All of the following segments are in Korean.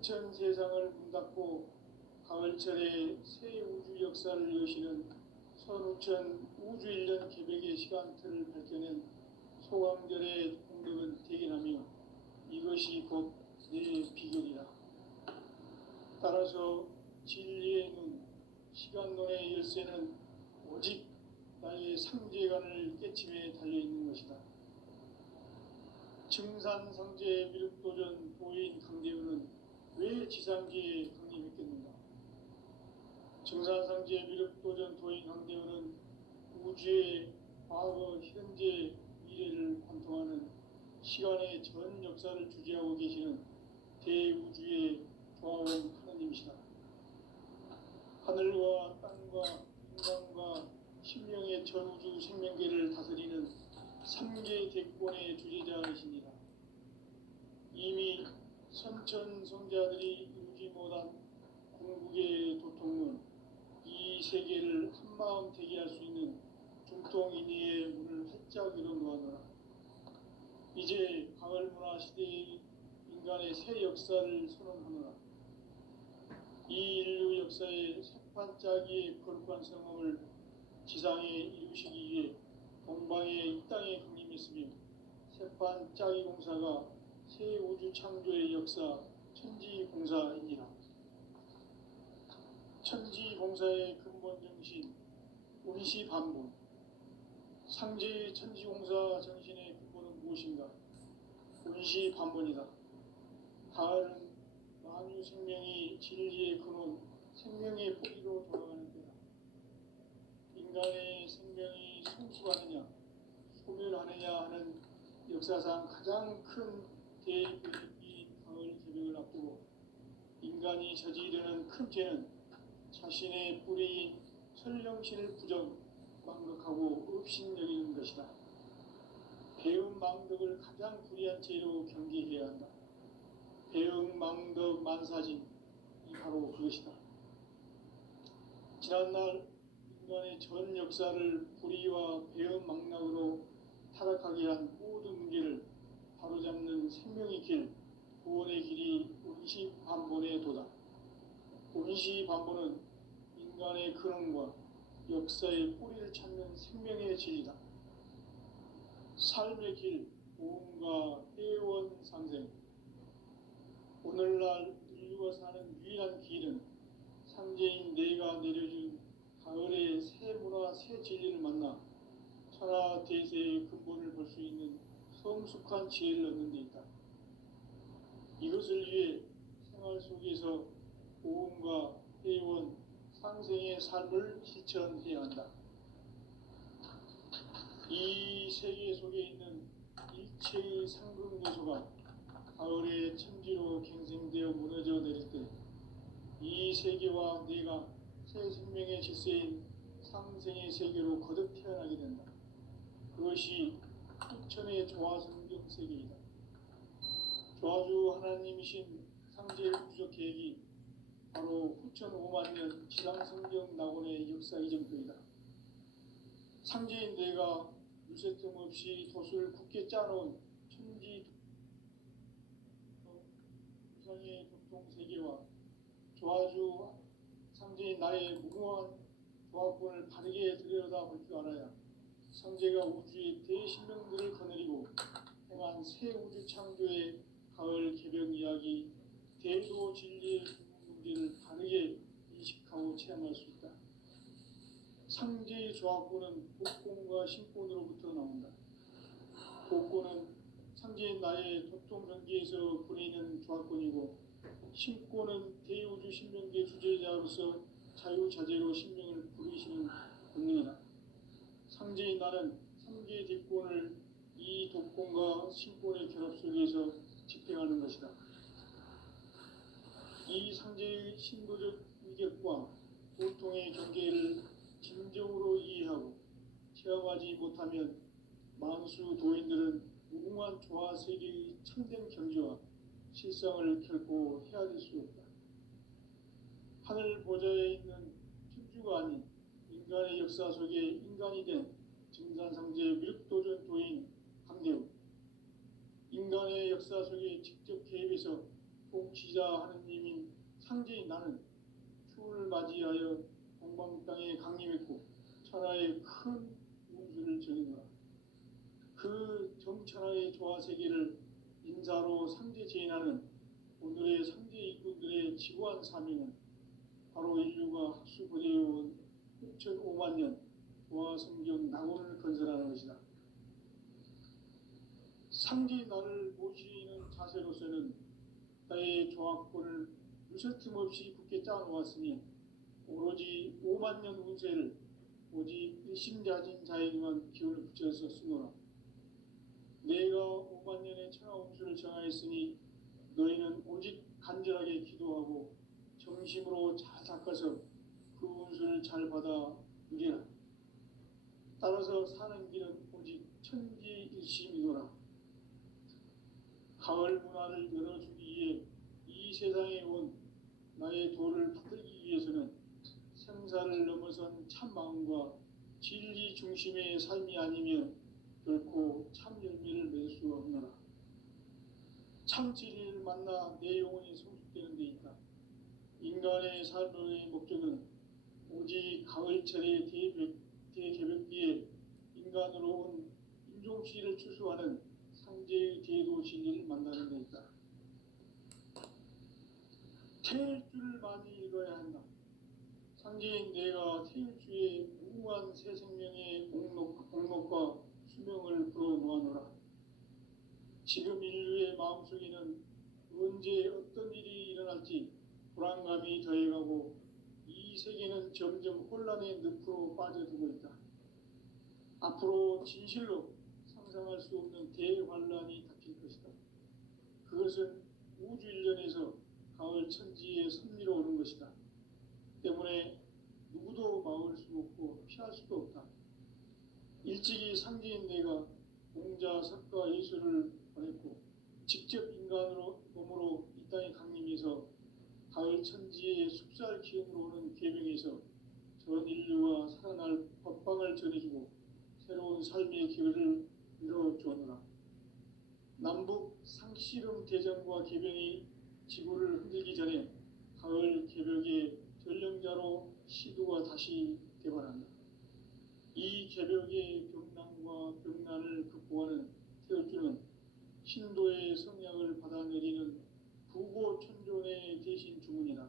삼천 세상을 문 닫고 가을철에 새 우주 역사를 여시는 선우천 우주일년 개벽의 시간틀을 밝혀낸 소강절의 공덕은 대견하며 이것이 곧 내 비결이라. 따라서 진리의 눈, 시간론의 열쇠는 오직 나의 상제관을 깨침에 달려있는 것이다. 증산상제 미륵도전 도인 강대우는 왜 지상계에 강림했겠는가? 증산상제 미륵도전 도인 강대우는 우주의 과거, 현재, 미래를 관통하는 시간의 전 역사를 주재하고 계시는 대우주의 조화원 하느님이시다. 하늘과 땅과 인간과 신명의 전우주 생명계를 다스리는 삼계 대권의 주재자이십니다. 이미 선천성자들이 이루지 못한 궁극의 도통은 이 세계를 한마음 대기할 수 있는 중통인의의 문을 활짝 열어놓았노라. 이제 가을문화 시대의 인간의 새 역사를 선언하노라. 이 인류 역사의 새판짜기의 거룩한 성험을 지상에 이루시기 위해 동방의 이 땅에 강림했으며 새판짜기 공사가 새 우주 창조의 역사 천지공사이니라. 천지공사의 근본 정신 운시반본. 상제의 천지공사 정신의 근본은 무엇인가? 운시반본이다. 가을은 만유 생명이 진리의 근원, 생명의 뿌리로 돌아가는 때다. 인간의 생명이 성숙하느냐, 소멸하느냐 하는 역사상 가장 큰 대변이 가을 개벽을 앞두고 인간이 저지르는 큰 죄는 자신의 뿌리인 설령신을 망각하고 업신여기는 것이다. 배움 망덕을 가장 불의한 죄로 경계해야 한다. 배움 망덕 만사진, 이 바로 그것이다. 지난날 인간의 전 역사를 불의와 배움 망락으로 타락하게 한 모든 문제를 바로잡는 생명의 길, 구원의 길이 운시반본의 도다. 운시반본은 인간의 근원과 역사의 뿌리를 찾는 생명의 진리다. 삶의 길, 보험과 회원 상생. 오늘날 인류가 사는 유일한 길은 상제인 내가 내려준 가을의 새 문화, 새 진리를 만나 천하 대세의 근본을 볼 수 있는 성숙한 지혜를 얻는 데 있다. 이것을 위해 생활 속에서 보험과 회원, 상생의 삶을 실천해야 한다. 이 세계 속에 있는 일체의 상급 요소가 가을의 천지로 갱생되어 무너져 내릴 때 이 세계와 내가 새 생명의 질서인 상생의 세계로 거듭 태어나게 된다. 그것이 후천의 조화성경 세계이다. 조화주 하나님이신 상제의 우주적 계획이 바로 후천 5만년 지상성경 낙원의 역사 이전표이다. 상제인 내가 물새틈 없이 돛을 굳게 짜놓은 천지 우상의 교통세계와 조화주 상제인 나의 무궁한 조화권을 바르게 들여다볼 줄 알아야 상제가 우주의 대신명들을 거느리고 행한 새 우주 창조의 가을 개벽 이야기, 대도 진리의 문제를 바르게 인식하고 체험할 수 있다. 상제의 조화권은 복권과 신권으로부터 나온다. 복권은 상제인 나의 도통변기에서 보내는 조화권이고, 신권은 대우주 신명계 주제자로서 자유자재로 신명을 부르시는 권능이다. 상제인 나는 상계의 대권을 이 독권과 신권의 결합 속에서 집행하는 것이다. 이 상제의 신도적 위격과 도통의 경계를 진정으로 이해하고 체험하지 못하면 만수 도인들은 무궁한 조화 세계의 참된 경지와 실상을 결코 헤아릴 수 없다. 하늘 보좌에 있는 천주가 아닌 인간의 역사 속에 인간이 된 증산상제 미륵도전 도인 강대우. 인간의 역사 속에 직접 개입해서 통치자 하느님인 상제인 나는 추을 맞이하여 동방 땅에 강림했고 천하의 큰 운수를 정해노라. 그 정천하의 조화세계를 인사로 상제 제인하는 오늘의 상제 일꾼들의 지구한 사명은 바로 인류가 학수고대해온 6,500만 년 조화성경 낙원을 건설하는 것이다. 상제의 나를 모시는 자세로서는 나의 조화권을 무쇠틈 없이 굳게 짜놓았으니 오로지 5만 년 운세를 오직 일심자진 자에게만 기운을 붙여서 쓰노라. 내가 5만 년의 천하 운수를 정하였으니 너희는 오직 간절하게 기도하고 정심으로 잘 닦아서 그 운수를 잘 받아 누리라. 따라서 사는 길은 오직 천지일심이노라. 가을 문화를 열어주기 위해 이 세상에 온 나의 도를 받들기 위해서는 생사를 넘어선 참 마음과 진리 중심의 삶이 아니면 결코 참 열매를 맺을 수 없노라. 참 진리를 만나 내 영혼이 성숙되는 데 있다. 인간의 삶의 목적은 오직 가을철의 대개벽기에 인간으로 온 인종시를 추수하는 상제의 대도 진리를 만나는 데 있다. 태일주를 많이 읽어야 한다. 상제인 내가 태일주의 무궁한 새 생명의 목록과 수명을 불어놓아노라. 지금 인류의 마음속에는 언제 어떤 일이 일어날지 불안감이 더해가고 이 세계는 점점 혼란의 늪으로 빠져들고 있다. 앞으로 진실로 상상할 수 없는 대환란이 닥칠 것이다. 그것은 우주 일련에서 가을 천지에 선미로 오는 것이다. 때문에 누구도 막을 수 없고 피할 수도 없다. 일찍이 상제인 내가 공자, 석가, 예수를 보냈고 직접 인간으로 몸으로 이 땅에 강림해서 가을 천지의 숙살 기운으로 오는 계명에서 전 인류가 살아날 법방을 전해주고 새로운 삶의 길을 열어주었노라. 남북 상씨름 대전과 계병이 지구를 흔들기 전에 가을 개벽의 전령자로 시도가 다시 개발한다. 이 개벽의 병난과 병난을 극복하는 태울주는 신도의 성향을 받아내리는 부고천존의 대신 주문이다.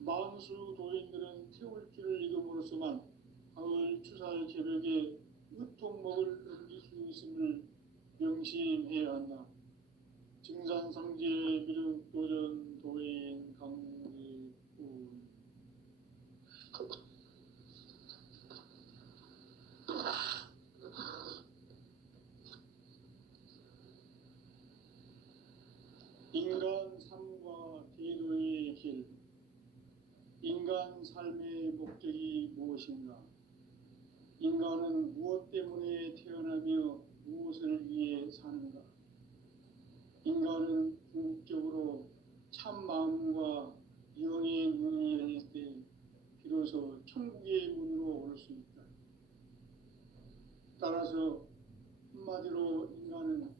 만수 도인들은 태울주를 읽음으로써만 가을 추살 개벽의 의통목을 넘길 수 있음을 명심해야 한다. 증산상제 미륵도전 도인 강리꾼 인간 삶과 대도의 길. 인간 삶의 목적이 무엇인가? 인간은 무엇 때문에 태어나며 무엇을 위해 사는가? 인간은 궁극적으로 참 마음과 영의 눈이 열릴 때 비로소 천국의 문으로 올 수 있다. 따라서 한마디로 인간은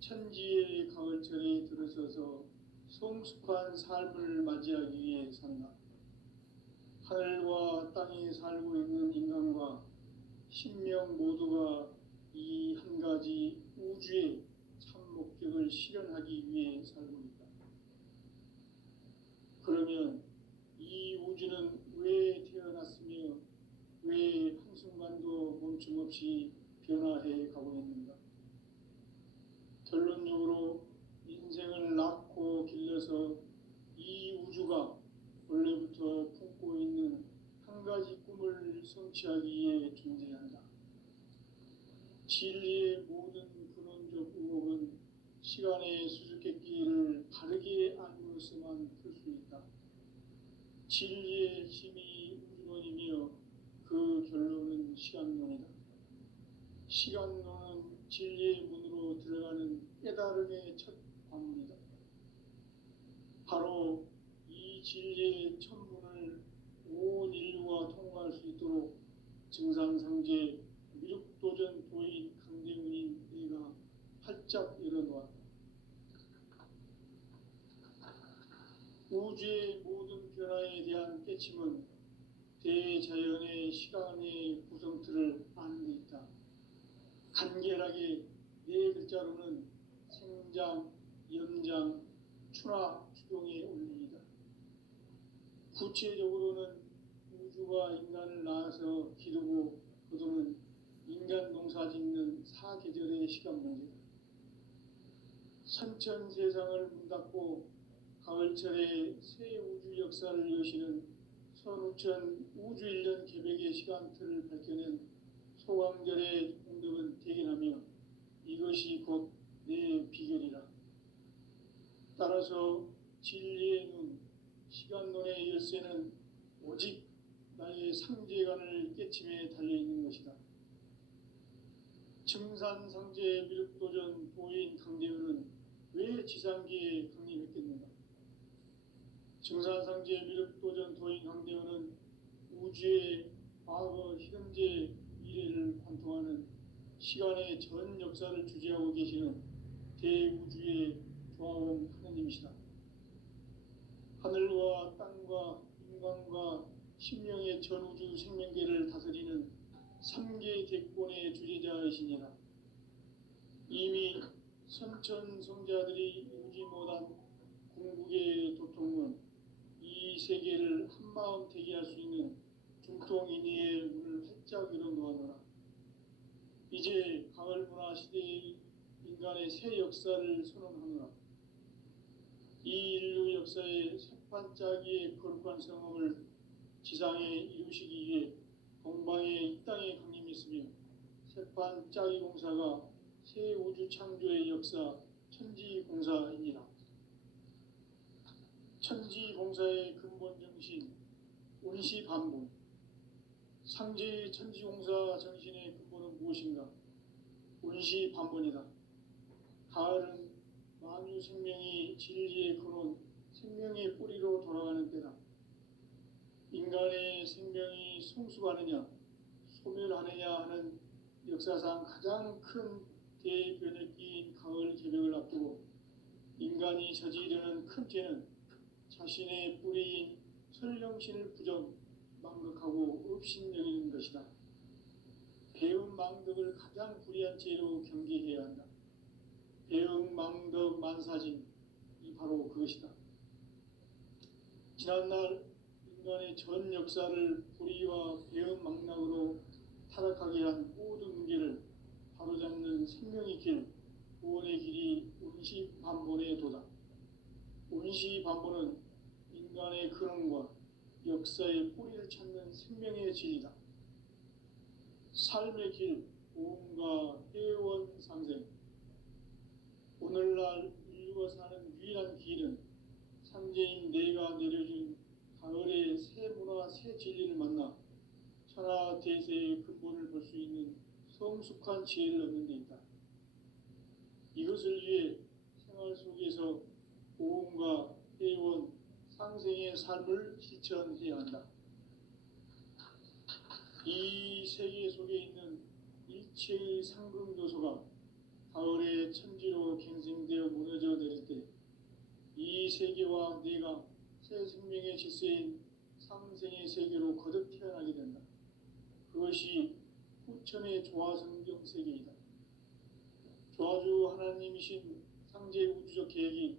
천지의 가을철에 들어서서 성숙한 삶을 맞이하기 위해 산다. 하늘과 땅에 살고 있는 인간과 신명 모두가 이 한 가지 우주의 참 목적을 실현하기 위해 살고 있다. 그러면 이 우주는 왜 태어났으며 왜 한순간도 멈춤없이 변화해 가고 있는가? 결론적으로 인생을 낳고 길러서 이 우주가 원래부터 품고 있는 한 가지 꿈을 성취하기 위해 존재한다. 진리의 모든 근원적 의혹은 시간의 수수께끼를 바르게 알므로서만 풀 수 있다. 진리의 힘이 우주론이며 그 결론은 시간론이다. 시간론은 진리의 문으로 들어가는 깨달음의 첫 관문이다. 바로 이 진리의 천문을 온 인류가 통과할 수 있도록 증산상제 미륵도전 도인 강대문인 내가 활짝 열어놓았다. 우주의 모든 변화에 대한 깨침은 대자연의 시간의 구성틀을 아는 데 있다. 간결하게 네 글자로는 생장, 염장, 추나 추동의 원리이다. 구체적으로는 우주가 인간을 낳아서 기르고 거두는 인간 농사 짓는 사계절의 시간 문제다. 선천 세상을 문닫고 가을철에 새 우주 역사를 여시는 선우천 우주 1년 개백의 시간틀을 밝혀낸 소강절의 공덕은 대견하며 이것이 곧 내 비결이라. 따라서 진리의 눈, 시간론의 열쇠는 오직 나의 상제관을 깨침에 달려있는 것이다. 증산상제 미륵도전 도인 강대우는 왜 지상기에 강림했겠는가? 증산상제 미륵도전 도인 강대우는 우주의 과거, 현재, 미래를 관통하는 시간의 전 역사를 주재하고 계시는 대우주의 조화원 하나님이시다. 하늘과 땅과 인간과 심령의 전우주 생명계를 다스리는 3개 대권의 주재자이시니라. 이미 선천성자들이 이루지 못한 궁극의 도통은 이 세계를 한마음 되게 할 수 있는 중통인의의 문을 활짝 열어놓아노라. 이제 가을 문화 시대의 인간의 새 역사를 선언하노라. 이 인류 역사의 새판짜기의 거룩한 성험을 지상에 이루시기 위해 동방의 이 땅에 강림했으며 새판짜기 공사가 새 우주 창조의 역사 천지공사이니라. 천지공사의 근본 정신 운시반본. 상제의 천지공사 정신의 근본은 무엇인가? 운시반본이다. 가을은 만유 생명이 진리의 근원, 생명의 뿌리로 돌아가는 때다. 인간의 생명이 성숙하느냐, 소멸하느냐 하는 역사상 가장 큰 대변혁기인 가을 개벽을 앞두고 인간이 저지르는 큰 죄는 자신의 뿌리인 설령신을 부정, 망극하고 업신여기는 것이다. 배움 망덕을 가장 불의한 죄로 경계해야 한다. 배움 망덕 만사진, 이 바로 그것이다. 지난날 인간의 전 역사를 불의와 배움 망락으로 타락하게 한 모든 문제를 바로잡는 생명의 길, 구원의 길이 운시반본의 도다. 운시반본은 인간의 근원과 역사의 뿌리를 찾는 생명의 진리다. 삶의 길, 보험과 회원 상생. 오늘날 인류가 사는 유일한 길은 상제인 내가 내려준 가을의 새 문화, 새 진리를 만나 천하 대세의 근본을 볼 수 있는 성숙한 지혜를 얻는 데 있다. 이것을 위해 생활 속에서 보험과 회원, 상생의 삶을 실천해야 한다. 이 세계 속에 있는 일체의 상승요소가 가을의 천지로 갱생되어 무너져 내릴 때 이 세계와 내가 새 생명의 질서인 상생의 세계로 거듭 태어나게 된다. 그것이 후천의 조화성경 세계이다. 조화주 하나님이신 상제 우주적 계획이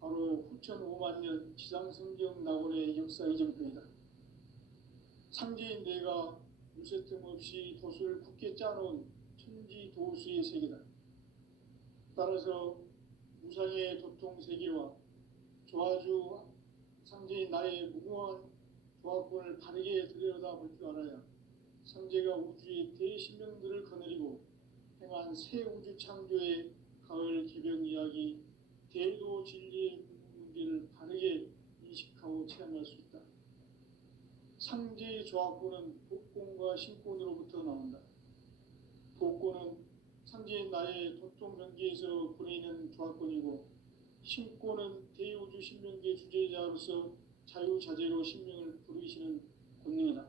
바로 후천 5만년 지상성경 낙원의 역사 이정표이다. 상제인 내가 유세 틈 없이 도수를 굳게 짜놓은 천지 도수의 세계다. 따라서 무상의 도통 세계와 조화주 상제인 나의 무궁한 조화권을 바르게 들여다볼 줄 알아야 상제가 우주의 대신명들을 거느리고 행한 새 우주 창조의 가을 개벽 이야기, 대도 진리의 문제를 바르게 인식하고 체험할 수 있다. 상제의 조화권은 복권과 신권으로부터 나온다. 복권은 상제인 나의 도통 경계에서 보내는 조화권이고, 신권은 대우주 신명계 주제자로서 자유자재로 신명을 부르시는 권능이다.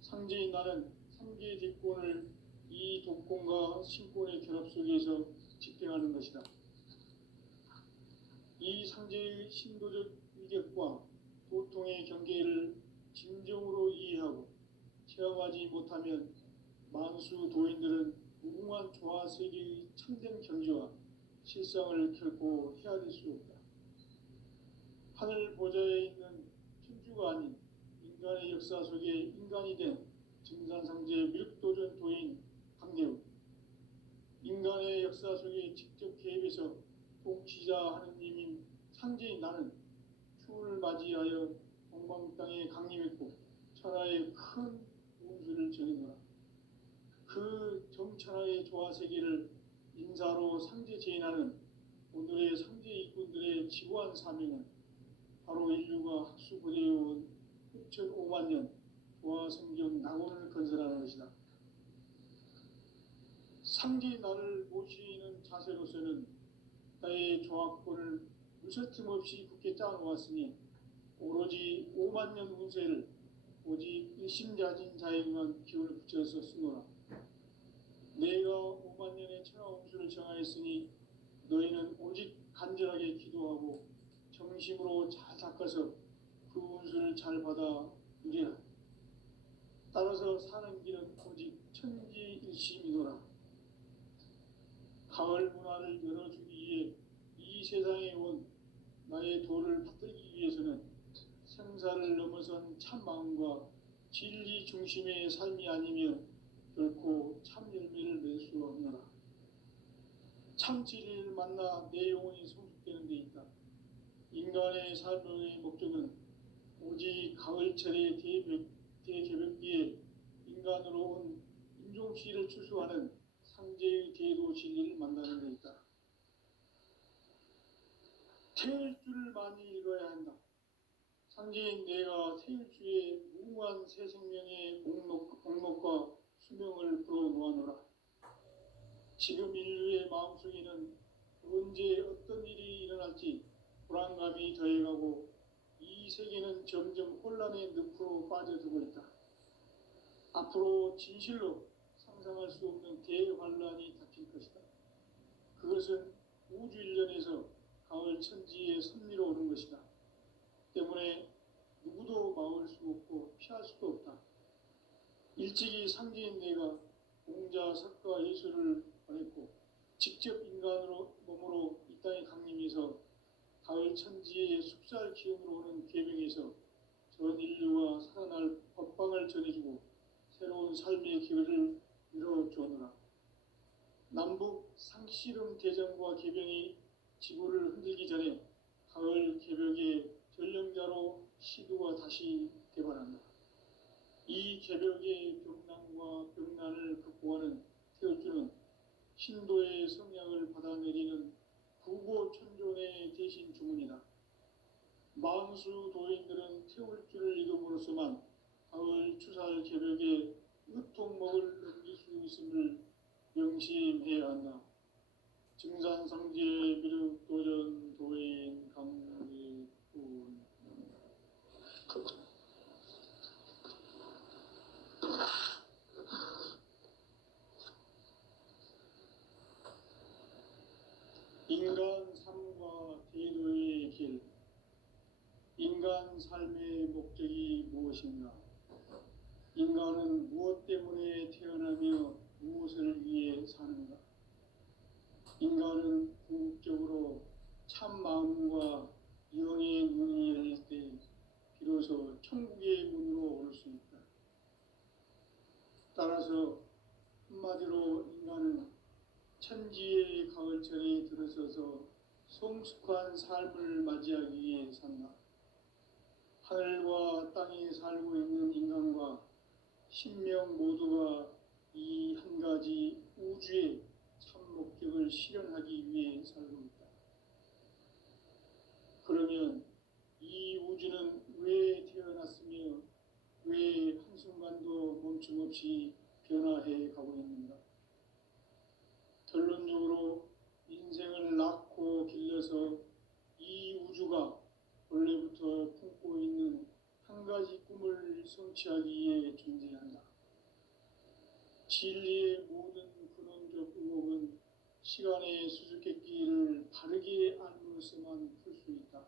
상제인 나는 3개 뒷권을 이 독권과 신권의 결합 속에서 집행하는 것이다. 이 상제의 신도적 일격과 고통의 경계를 진정으로 이해하고 체험하지 못하면 만수 도인들은 무궁한 조화 세계의 참된 경지와 실상을 결코 헤아릴 수 없다. 하늘 보좌에 있는 천주가 아닌 인간의 역사 속에 인간이 된 증산상제 미륵도전 도인 강대우, 인간의 역사 속에 직접 개입해서 통치자 하느님인 상제인 나는 추운을 맞이하여 동방 땅에 강림했고 천하의 큰 운수를 전해노라. 그 정천하의 조화 세계를 인사로 상제 제인하는 오늘의 상제 일꾼들의 지구한 사명은 바로 인류가 학수고대해온 6,500만 년 조화 성경 낙원을 건설하는 것이다. 상제 나를 모시는 자세로서는 나의 조화권을 무설틈 없이 굳게 짜놓았으니 오로지 5만 년 운세를 오직 일심자진 자에게만 기운을 붙여서 쓰노라. 내가 5만 년의 천하 운수를 정하였으니 너희는 오직 간절하게 기도하고 정심으로 잘 닦아서 그 운수를 잘 받아 누리라. 따라서 사는 길은 오직 천지일심이노라. 가을 문화를 열어주기 위해 이 세상에 온 나의 도를 받들기 위해서는 생사를 넘어선 참 마음과 진리 중심의 삶이 아니면 결코 참 열매를 낼 수 없노라. 참 진리를 만나 내 영혼이 성숙되는 데 있다. 인간의 삶의 목적은 오직 가을철의 대개벽기에 인간으로 온 인종씨를 추수하는 상제의 대도 진리를 만나는 데 있다. 태일주를 많이 읽어야 한다. 상제인 내가 태일주의 무궁한 새 생명의 목록과 수명을 불어놓아노라. 지금 인류의 마음속에는 언제 어떤 일이 일어날지 불안감이 더해가고 이 세계는 점점 혼란의 늪으로 빠져들고 있다. 앞으로 진실로 상상할 수 없는 대환란이 닥칠 것이다. 그것은 우주 일련에서 가을 천지의 섭리로 오는 것이다. 때문에 누구도 막을 수 없고 피할 수도 없다. 일찍이 상제인 내가 공자, 석가, 예수를 보냈고 직접 인간으로 몸으로 이 땅에 강림해서 가을 천지의 숲살 기운으로 오는 계명에서 전 인류가 살아날 법방을 전해주고 새로운 삶의 기회를 열어주었노라. 남북 상씨름 대전과 개병이 지구를 흔들기 전에 가을 개벽의 전령자로 시두가 다시 개발한다. 이 개벽의 병난과 병난을 극복하는 태울주는 신도의 성향을 받아내리는 구고천존의 대신 주문이다. 만수 도인들은 태울주를 읽음으로써만 가을 추살 개벽에 으통목을 넘길 수 있음을 명심해야 한다. 증산상제 미륵도전 도인 강리군. 인간 삶과 대도의 길. 인간 삶의 목적이 무엇인가? 인간은 무엇 때문에 태어나며 무엇을 위해 사는가? 인간은 궁극적으로 참 마음과 영의 눈이 열릴 때 비로소 천국의 문으로 올 수 있다. 따라서 한마디로 인간은 천지의 가을철에 들어서서 성숙한 삶을 맞이하기 위해 산다. 하늘과 땅에 살고 있는 인간과 신명 모두가 이 한 가지 우주의 참 목적을 실현하기 위해 살고 있다. 그러면 이 우주는 왜 태어났으며 왜 한순간도 멈춤없이 변화해 가고 있는가? 결론적으로 인생을 낳고 길러서 이 우주가 원래부터 품고 있는 한 가지 꿈을 성취하기 위해 존재한다. 진리의 모든 근원적 의혹은 시간의 수수께끼를 바르게 알므로서만 풀 수 있다.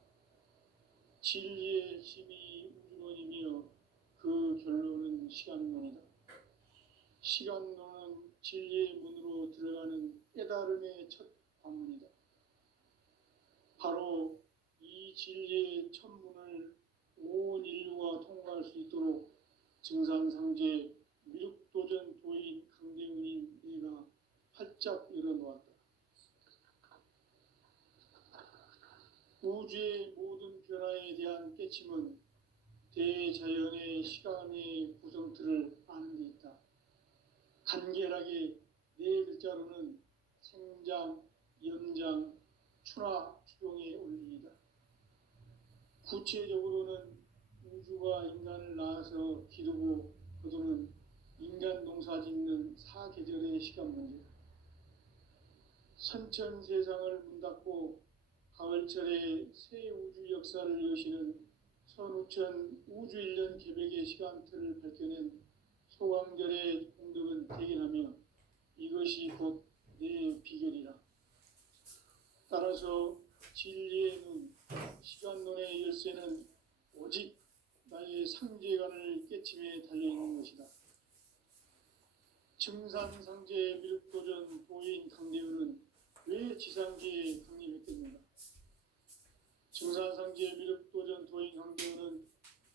진리의 힘이 우주론이며 그 결론은 시간론이다. 시간론은 진리의 문으로 들어가는 깨달음의 첫 관문이다. 바로 이 진리의 첫 문을 온 인류가 통과할 수 있도록 증산상제 미륵도전 도인 강대훈이 내가 활짝 열어놓았다. 우주의 모든 변화에 대한 깨침은 대자연의 시간의 구성틀을 아는 데 있다. 간결하게 네 글자로는 생장, 연장, 추나 추동의 원리이다. 구체적으로는 우주가 인간을 낳아서 기르고 거두는 인간 농사 짓는 사계절의 시간 문제다. 선천 세상을 문 닫고 가을철에 새 우주 역사를 여시는 선우천 우주 1년 개백의 시간틀을 밝혀낸 소강절의 공덕은 대견하며 이것이 곧 내 비결이라. 따라서 진리의 눈, 시간론의 열쇠는 오직 나의 상제관을 깨침에 달려있는 것이다. 증산상제 미륵도전 도인 강대훈은 왜 지상계에 강림했겠는가? 증산상제 미륵도전 도인 강대훈은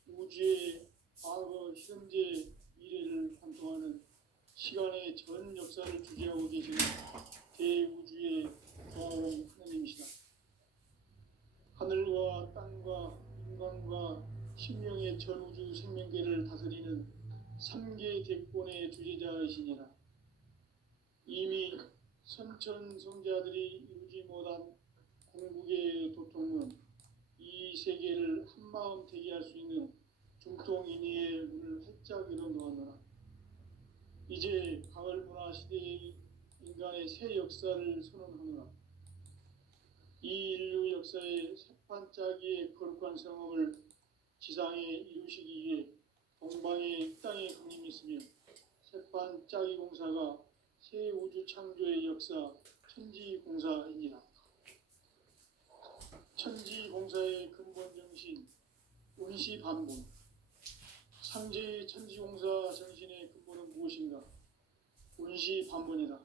우주의 과거, 현재, 미래를 관통하는 시간의 전 역사를 주재하고 계시는 대우주의 조화로운 하나님이시다. 하늘과 땅과 인간과 신명의 전우주 생명계를 다스리는 3개 대권의 주제자이시니라. 이미 선천성자들이 이루지 못한 공국의 도통은 이 세계를 한마음 되게 할 수 있는 중통인의의 문을 활짝 열어놓았노라. 이제 가을 문화 시대의 인간의 새 역사를 선언하노라. 이 인류 역사의 새판짜기의 거룩한 성험을 지상에 이루시기 위해 동방의 땅에 강림했으며 새판짜기 공사가 새 우주 창조의 역사 천지공사입니다. 천지공사의 근본 정신 운시반본. 상제의 천지공사 정신의 근본은 무엇인가? 운시반본이다.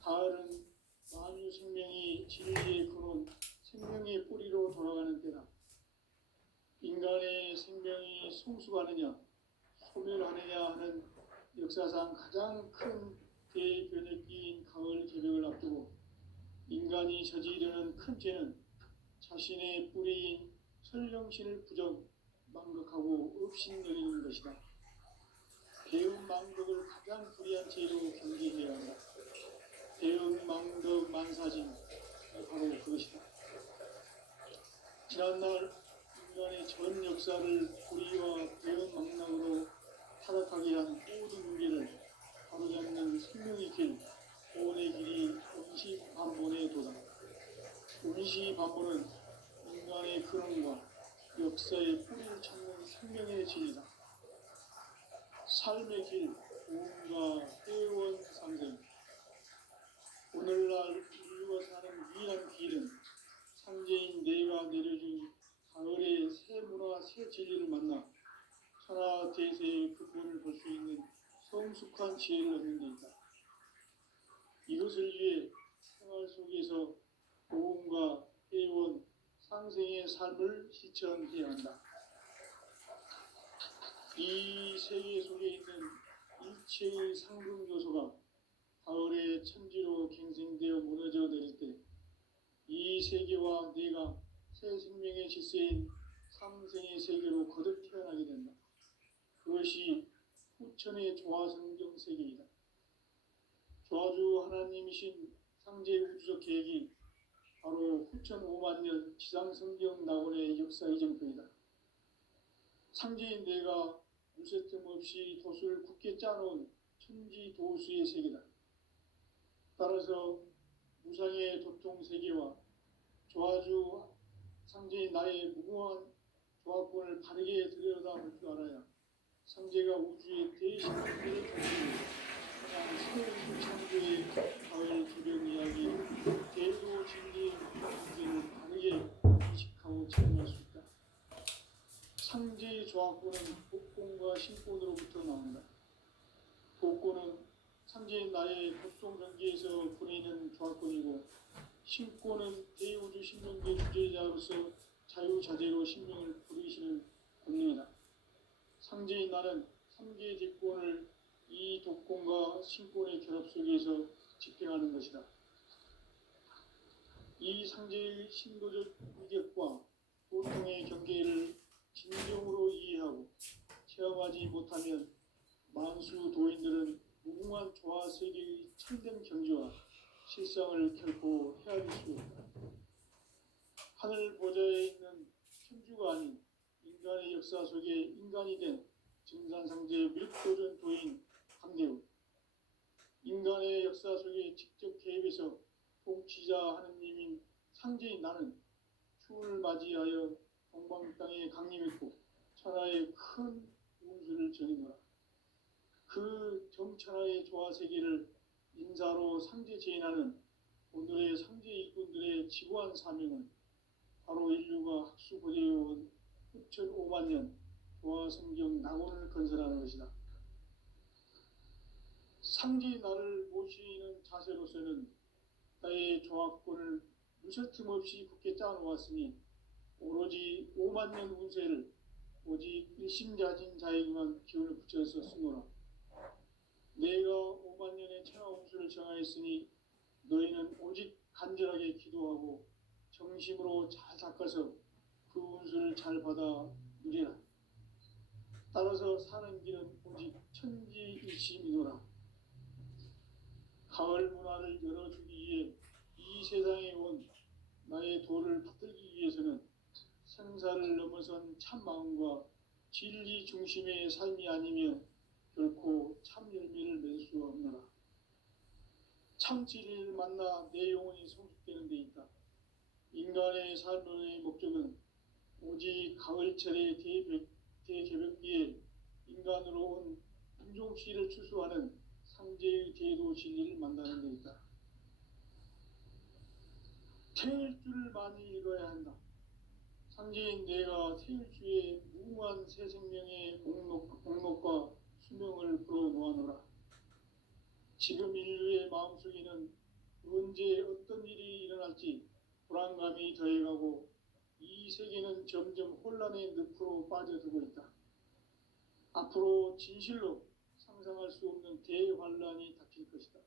가을은 만유 생명이 진리의 근원, 생명의 뿌리로 돌아가는 때다. 인간의 생명이 성숙하느냐, 소멸하느냐 하는 역사상 가장 큰 대변혁기인 가을 개벽을 앞두고 인간이 저지르는 큰 죄는 자신의 뿌리인 설령신을 망각하고 업신여기는 것이다. 배은망덕을 가장 불의한 죄로 경계해야 한다. 배은망덕 만사진, 바로 그것이다. 지난날 인간의 전 역사를 불의와 배은망락으로 타락하게 한 모든 문제를 바로잡는 생명의 길, 구원의 길이 운시반본의 도다. 운시반본은 인간의 근원과 역사의 뿌리를 찾는 생명의 진리다. 삶의 길, 구원과 회원 상생. 오늘날 인류가 사는 유일한 길은 상제인 내가 내려준 가을의 새 문화, 새 진리를 만나 천하 대세의 근본을 볼 수 있는 성숙한 지혜를 얻는 데 있다. 이것을 위해 생활 속에서 고음과 회원, 상생의 삶을 실천해야 한다. 이 세계 속에 있는 일체의 상승 요소가 가을의 천지로 갱생되어 무너져 내릴 때 이 세계와 내가 새 생명의 질서인 상생의 세계로 거듭 태어나게 된다. 그것이 후천의 조화성경 세계이다. 조화주 하나님이신 상제 우주적 계획이 바로 후천 5만 년 지상성경 낙원의 역사 이정표이다. 상제인 내가 물새틈 없이 돛을 굳게 짜놓은 천지도수의 세계다. 따라서 무상의 도통 세계와 조화주 상제인 나의 무궁한 조화권을 바르게 들여다볼 줄 알아야 상제가 우주의 대신들을 가지고 그냥 새우주 창조의 가을 개벽 이야기 대도 진리의 문제를 바르게 인식하고 체험할 수 있다. 상제의 조합구는 복권과 신권으로부터 나온다. 복권은 상제의 나의 고통 경계에서 보내는 조합권이고, 신권은 대우주 신명계 주제자로서 자유자재로 신명을 부르시는 권능이다. 상제의 나는 3개의 대권을 이 독권과 신권의 결합 속에서 집행하는 것이다. 이 상제의 신도적 위격과 보통의 경계를 진정으로 이해하고 체험하지 못하면 만수 도인들은 무궁한 조화 세계의 참된 경지와 실상을 결코 헤아릴 수 없다. 하늘 보좌에 있는 천주가 아닌 인간의 역사 속에 인간이 된 증산상제 밀도전 도인 강대우, 인간의 역사 속에 직접 개입해서 통치자 하느님인 상제인 나는 추운을 맞이하여 동방 땅에 강림했고 천하의 큰 운수를 전이노라. 그 정천하의 조화 세계를 인사로 상제 제인하는 오늘의 상제 일꾼들의 지고한 사명은 바로 인류가 학수고대해온 흡천 5만 년 조화 성경 낙원을 건설하는 것이다. 상제의 나를 모시는 자세로서는 나의 조합권을 무설틈 없이 굳게 짜놓았으니 오로지 5만 년 운세를 오직 일심자진 자에게만 기운을 붙여서 쓰노라. 내가 5만 년의 천하 운수를 정하였으니 너희는 오직 간절하게 기도하고 정심으로 잘 닦아서 그 운수를 잘 받아 누리라. 따라서 사는 길은 오직 천지일심이노라. 가을 문화를 열어주기 위해 이 세상에 온 나의 도를 붙들기 위해서는 생사를 넘어선 참마음과 진리 중심의 삶이 아니면 결코 참 열매를 맺을 수 없노라. 참 진리를 만나 내 영혼이 성숙되는 데 있다. 인간의 삶의 목적은 오직 가을철의 대개벽기에 인간으로 온 인종씨를 추수하는 상제의 대도 진리를 만나는 데 있다. 태일 줄을 많이 읽어야 한다. 상제인 내가 태일주의 무궁한 새 생명의 목록과 수명을 불어놓아노라. 지금 인류의 마음속에는 언제 어떤 일이 일어날지 불안감이 더해가고 이 세계는 점점 혼란의 늪으로 빠져들고 있다. 앞으로 진실로 상상할 수 없는 대환란이 닥칠 것이다.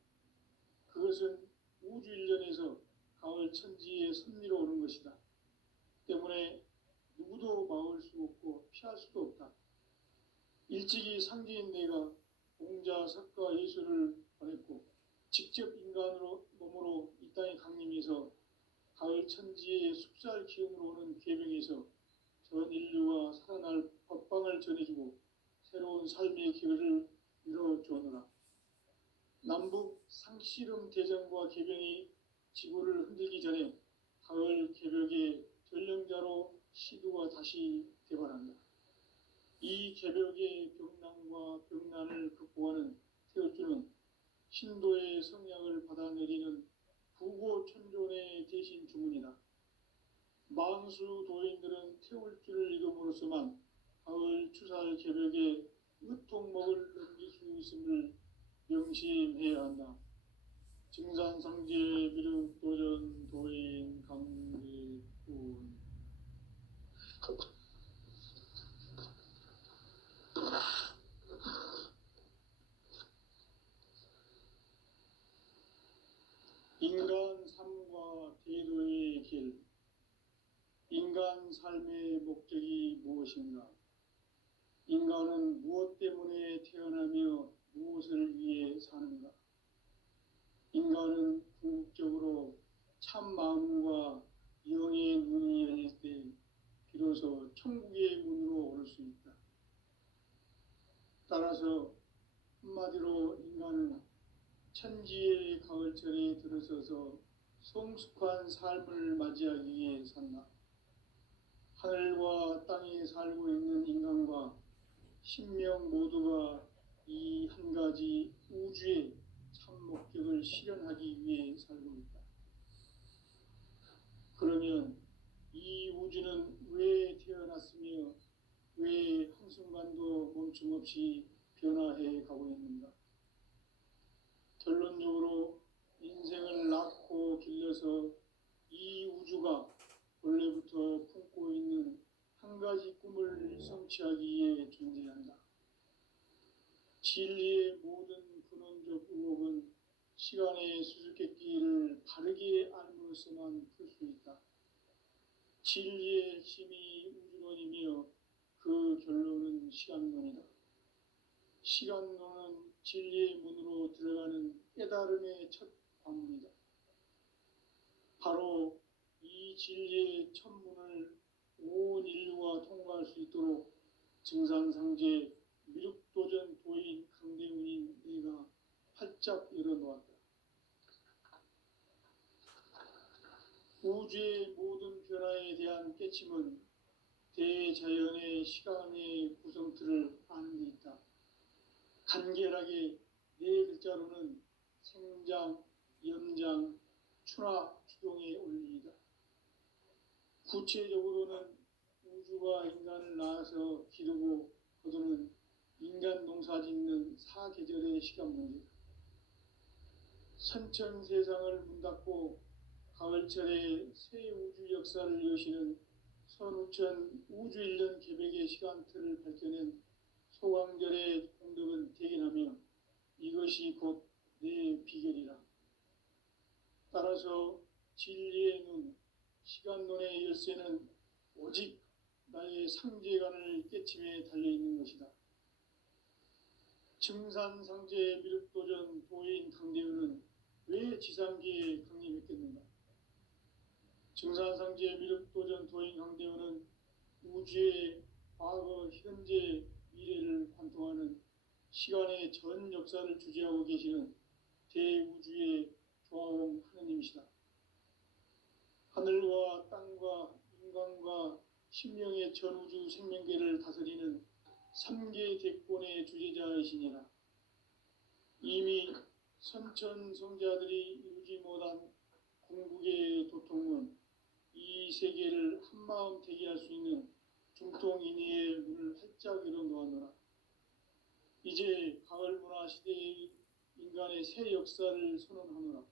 그것은 우주 일련에서 가을 천지에 섭리로 오는 것이다. 때문에 누구도 막을 수 없고 피할 수도 없다. 일찍이 상제인 내가 공자, 석가, 예수를 보냈고 직접 인간으로 몸으로 이 땅에 강림해서 가을 천지의 숲살 기운으로 오는 계명에서 전 인류와 살아날 법방을 전해주고 새로운 삶의 기회를 이뤄주어노라. 남북 상씨름 대전과 개병이 지구를 흔들기 전에 가을 개벽의 전령자로 시두가 다시 대발한다. 이 개벽의 병난과 병난을 극복하는 태울주는 신도의 성약을 받아내리는 부고천존의 대신 주문이다. 만수 도인들은 태울주를 읽음으로써만 가을 추살 개벽에 으통목을 넘길 수 있음을 명심해야 한다. 증산상제 미륵도전 도인 강대군. 인간 삶과 대도의 길. 인간 삶의 목적이 무엇인가? 인간은 무엇 때문에 태어나며 무엇을 위해 사는가? 인간은 궁극적으로 참 마음과 영의 눈이 열릴 때 비로소 천국의 문으로 오를 수 있다. 따라서 한마디로 인간은 천지의 가을철에 들어서서 성숙한 삶을 맞이하기 위해 산다. 하늘과 땅에 살고 있는 인간과 신명 모두가 이 한 가지 우주의 참 목적을 실현하기 위해 살고 있다. 그러면 이 우주는 왜 태어났으며 왜 없이 변화해 가고 있는가? 결론적으로 인생을 낳고 길러서 이 우주가 원래부터 품고 있는 한 가지 꿈을 성취하기 위해 존재한다. 진리의 모든 근원적 의혹은 시간의 수수께끼를 바르게 알므로써만 풀 수 있다. 진리의 핵심이 우주론이며 그 결론은 시간론이다. 시간론은 진리의 문으로 들어가는 깨달음의 첫 관문이다. 바로 이 진리의 첫 문을 온 인류가 통과할 수 있도록 증산상제 미륵도전 도인 강대훈인 내가 활짝 열어놓았다. 우주의 모든 변화에 대한 깨침은 대자연의 시간의 구성틀을 아는 데 있다. 간결하게 네 글자로는 생장, 연장, 추나 추동의 원리이다. 구체적으로는 우주가 인간을 낳아서 기르고 거두는 인간 농사 짓는 사계절의 시간 문제다. 선천 세상을 문닫고 가을철에 새 우주 역사를 여시는 선우천 우주 1년 개백의 시간틀을 밝혀낸 소강절의 공덕은 대견하며 이것이 곧 내 비결이라. 따라서 진리의 눈, 시간론의 열쇠는 오직 나의 상제관을 깨침에 달려있는 것이다. 증산상제 미륵도전 도인 강대훈은 왜 지상계에 강림했겠는가? 증산상제 미륵도전 도인 강대훈은 우주의 과거, 현재, 미래를 관통하는 시간의 전 역사를 주재하고 계시는 대우주의 조화원 하느님이시다. 하늘과 땅과 인간과 신명의 전우주 생명계를 다스리는 3계 대권의 주재자이시니라. 이미 선천성자들이 이루지 못한 궁극의 도통은 이 세계를 한마음 되게 할 수 있는 중통인의의 문을 활짝 열어놓았노라. 이제 가을 문화 시대의 인간의 새 역사를 선언하노라.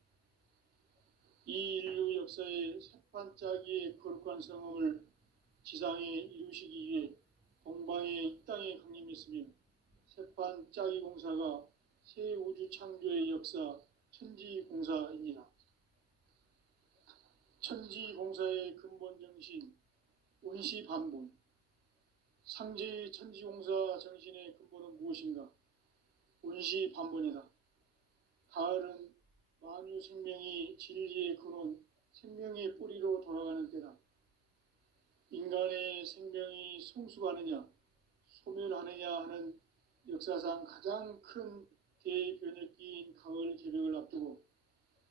이 인류 역사의 새반짝이의 거룩한 성험을 지상에 이루시기 위해 동방의 이 땅에 강림했으며 새반짝이 공사가 새 우주 창조의 역사 천지공사이니라. 천지공사의 근본 정신 운시반본. 상제의 천지공사 정신의 근본은 무엇인가? 운시반본이다. 가을은 만유 생명이 진리의 근원, 생명의 뿌리로 돌아가는 때다. 인간의 생명이 성숙하느냐, 소멸하느냐 하는 역사상 가장 큰 대변혁기인 가을 개벽을 앞두고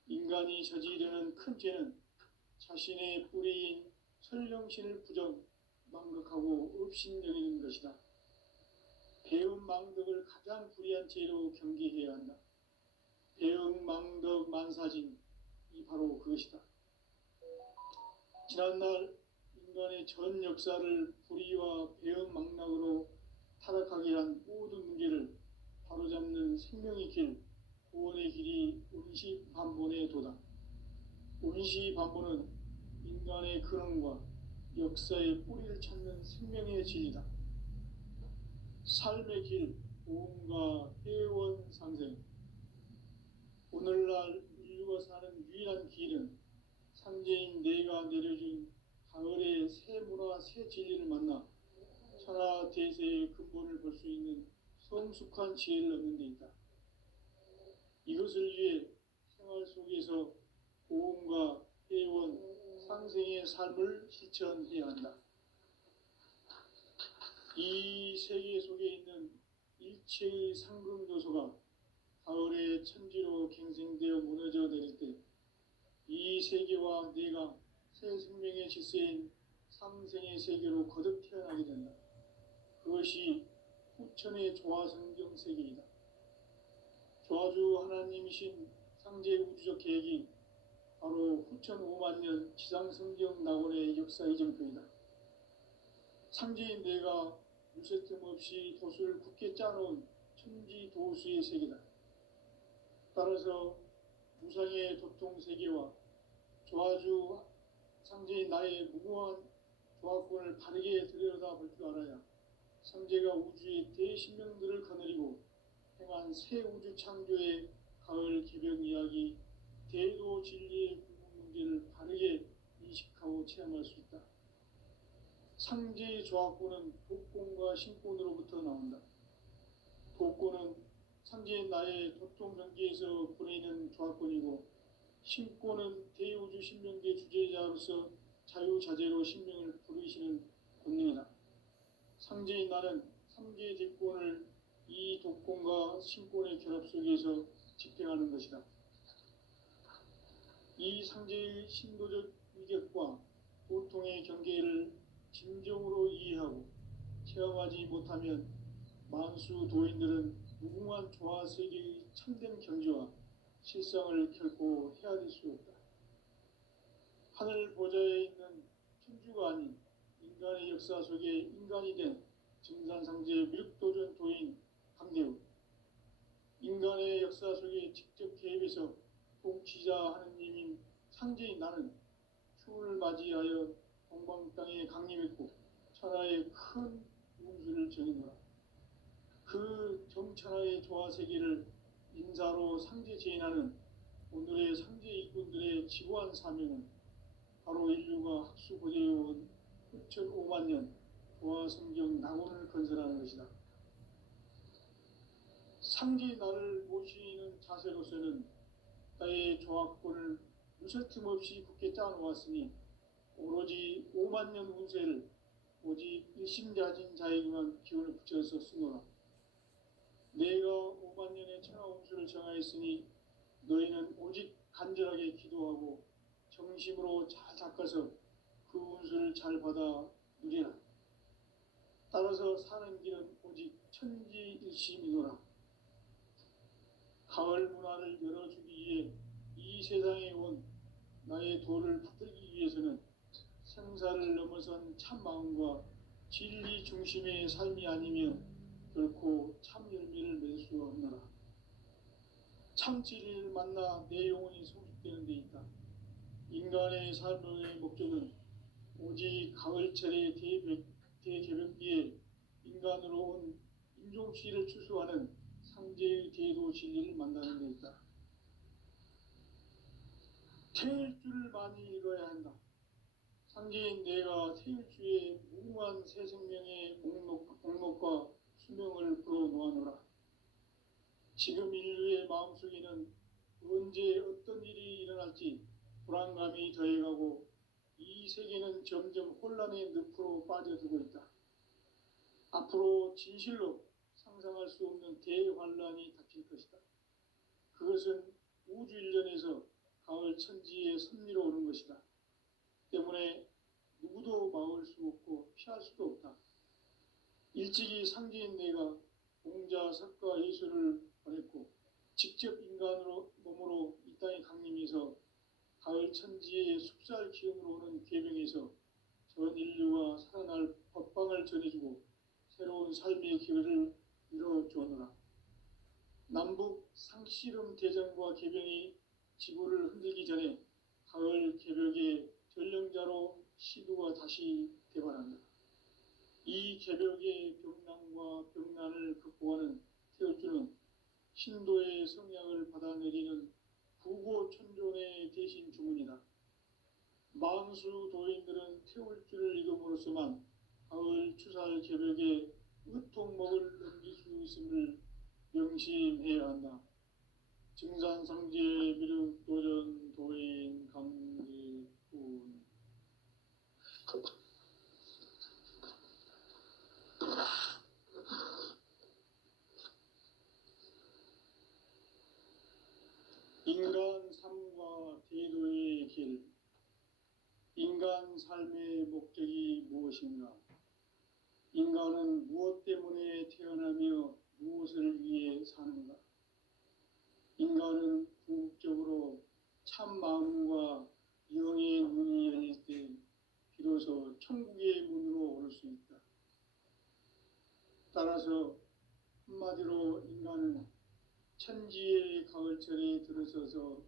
인간이 저지르는 큰 죄는 자신의 뿌리인 설령신을 부정, 망각하고 업신여기는 것이다. 배은 망덕을 가장 불의한 죄로 경계해야 한다. 배은 망덕 만사진, 이 바로 그것이다. 지난날 인간의 전 역사를 불의와 배은 망락으로 타락하게 한 모든 문제를 바로잡는 생명의 길, 구원의 길이 운시반본의 도다. 운시반본은 인간의 근원과 역사의 뿌리를 찾는 생명의 진리다. 삶의 길, 보험과 회원 상생. 오늘날 인류가 사는 유일한 길은 상제인 내가 내려준 가을의 새 문화, 새 진리를 만나 천하 대세의 근본을 볼 수 있는 성숙한 지혜를 얻는 데 있다. 이것을 위해 생활 속에서 보험과 회원, 상생의 삶을 실천해야 한다. 이 세계 속에 있는 일체의 상금 요소가 가을의 천지로 갱생되어 무너져 내릴 때 이 세계와 내가 새 생명의 질서인 상생의 세계로 거듭 태어나게 된다. 그것이 후천의 조화성경 세계이다. 조화주 하나님이신 상제 우주적 계획이 바로 후천 5만 년 지상성경 낙원의 역사 이정표이다. 상제인 내가 무쇠틈 없이 돛을 굳게 짜놓은 천지도수의 세계다. 따라서 무상의 도통 세계와 조화주 상제인 나의 무궁한 조합권을 바르게 들여다볼 줄 알아야 상제가 우주의 대신명들을 거느리고 행한 새 우주 창조의 가을 기병 이야기, 대도 진리의 궁극 문제를 바르게 인식하고 체험할 수 있다. 상제의 조합권은 독권과 신권으로부터 나온다. 독권은 상제인 나의 도통경계에서 보내는 조합권이고, 신권은 대우주 신명계 주제자로서 자유자재로 신명을 부르시는 권능이다. 상제인 나는 삼계의 대권을 이 독권과 신권의 결합 속에서 집행하는 것이다. 이 상제의 신도적 위격과 도통의 경계를 진정으로 이해하고 체험하지 못하면 만수 도인들은 무궁한 조화 세계의 참된 경지와 실상을 결코 헤아릴 수 없다. 하늘 보좌에 있는 천주가 아닌 인간의 역사 속에 인간이 된 증산상제 미륵도전 도인 강대우, 인간의 역사 속에 직접 개입해서 통치자 하느님인 상제인 나는 추운을 맞이하여 동방 땅에 강림했고 천하의 큰 운수를 정해노라. 그 정천하의 조화 세계를 인사로 상제 제인하는 오늘의 상제 일꾼들의 지고한 사명은 바로 인류가 학수 고대해온 9,5만 년 조화 성경 낙원을 건설하는 것이다. 상제 나를 모시는 자세로서는 나의 조합권을 무쇠틈 없이 굳게 짜놓았으니 오로지 5만 년 운세를 오직 일심자진 자에게만 기운을 붙여서 쓰노라. 내가 5만 년의 천하 운수를 정하였으니 너희는 오직 간절하게 기도하고 정심으로 잘 닦아서 그 운수를 잘 받아 누리라. 따라서 사는 길은 오직 천지일심이노라. 가을 문화를 열어주기 위해 이 세상에 온 나의 도를 붙들기 위해서는 생사를 넘어선 참 마음과 진리 중심의 삶이 아니면 결코 참 열매를 맺을 수 없노라. 참 진리를 만나 내 영혼이 성숙되는 데 있다. 인간의 삶의 목적은 오직 가을철의 대개벽기에 인간으로 온 인종씨를 추수하는 상제의 대도 진리를 만나는 데 있다. 태일 줄을 많이 읽어야 한다. 상제인 내가 태일주의 무궁한 새 생명의 목록과 수명을 불어놓아노라. 지금 인류의 마음속에는 언제 어떤 일이 일어날지 불안감이 더해가고 이 세계는 점점 혼란의 늪으로 빠져들고 있다. 앞으로 진실로 상상할 수 없는 대환란이 닥칠 것이다. 그것은 우주 일련에서 가을 천지의 섭리로 오는 것이다. 때문에 누구도 막을 수 없고 피할 수도 없다. 일찍이 상제인 내가 공자, 석가, 예수를 보냈고 직접 인간으로 몸으로 이 땅에 강림해서 가을 천지의 숲살 기운으로 오는 계명에서 전 인류가 살아날 법방을 전해주고 새로운 삶의 기회를 이뤄주었노라. 남북 상씨름 대전과 계병이 지구를 흔들기 전에 가을 개벽의 전령자로 시도가 다시 개발한다. 이 개벽의 병난과 병난을 극복하는 태울주는 신도의 성향을 받아내리는 부고천존의 대신 주문이다. 만수 도인들은 태울주를 읽음으로써만 가을 추살 개벽에 의통목을 넘길 수 있음을 명심해야 한다. 증산상제 미륵도전 도인 강제군. 인간 삶과 대도의 길. 인간 삶의 목적이 무엇인가? 인간은 무엇 때문에 태어나며 무엇을 위해 사는가? 인간은 궁극적으로 참 마음과 영의 문이 열릴 때 비로소 천국의 문으로 오를 수 있다. 따라서 한마디로 인간은 천지의 가을철에 들어서서